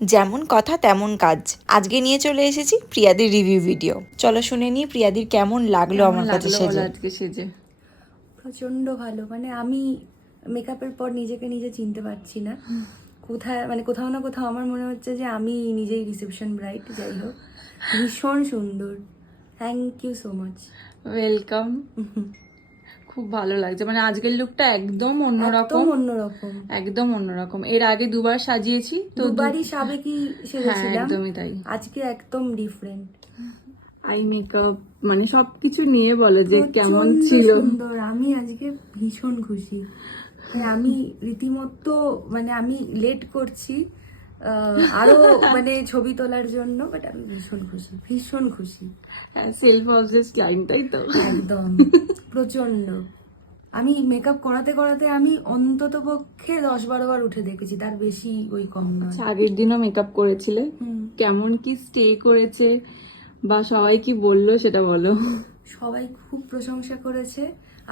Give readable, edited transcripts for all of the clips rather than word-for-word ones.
যেমন কথা তেমন কাজ। আজকে নিয়ে চলে এসেছি প্রিয়াদির রিভিউ ভিডিও। চলো শুনে নিই প্রিয়াদির কেমন লাগলো আমার কাছে সেজে। আজকে সেজে প্রচণ্ড ভালো, মানে আমি মেকআপের পর নিজেকে নিজে চিনতে পারছি না। কোথায় মানে কোথাও না কোথাও আমার মনে হচ্ছে যে আমি নিজেই রিসেপশন ব্রাইড। যাই হোক, ভীষণ সুন্দর, thank you so much. Welcome. খুব ভালো লাগছে, মানে আজকের লুকটা একদম অন্যরকম। একদম অন্যরকম। এর আগে দুবার সাজিয়েছি তো দুবারই সাবেকি সেজেছিলাম, একদমই তাই। আজকে একদম ডিফারেন্ট। আই মেকআপ মানে সবকিছু নিয়ে বলে যে কেমন ছিল। সুন্দর, আমি আজকে ভীষণ খুশি। আমি রীতিমতো মানে আমি লেট করছি আরো মানে ছবি তোলার জন্য, বাট আমি ভীষণ খুশি, ভীষণ খুশি। সেলফ অবসেসড ক্লায়েন্ট, তাই তো? একদম প্রচন্ড। আমি মেকআপ করাতে করাতে আমি অন্তত পক্ষে 10-12 বার উঠে দেখেছি, তার বেশি ওই কম নয়। আগের দিনও মেকআপ করেছিলে, কেমন কি স্টে করেছে বা সবাই কি বললো সেটা বলো। সবাই খুব প্রশংসা করেছে।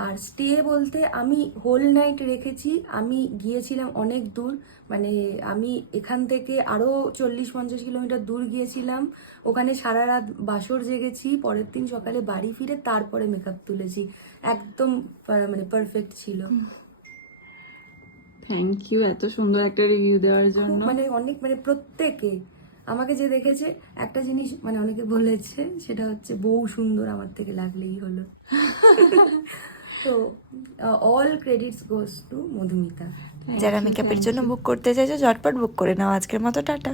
আর স্টে বলতে আমি হোল নাইট রেখেছি। আমি গিয়েছিলাম অনেক দূর, মানে আমি এখান থেকে আরও 40-50 কিলোমিটার দূর গিয়েছিলাম। ওখানে সারা রাত বাসর জেগেছি, পরের দিন সকালে বাড়ি ফিরে তারপরে মেকআপ তুলেছি। একদম মানে পারফেক্ট ছিল। থ্যাংক ইউ এত সুন্দর একটা রিভিউ দেওয়ার জন্য। মানে অনেক মানে প্রত্যেকে আমাকে যে দেখেছে একটা জিনিস মানে অনেকে বলেছে, সেটা হচ্ছে বউ সুন্দর আমার থেকে লাগলেই হলো। তো all credits goes to Madhumita. যারা মেকআপের জন্য বুক করতে চাইছো ঝটপট বুক করে নাও। আজকের মতো টাটা।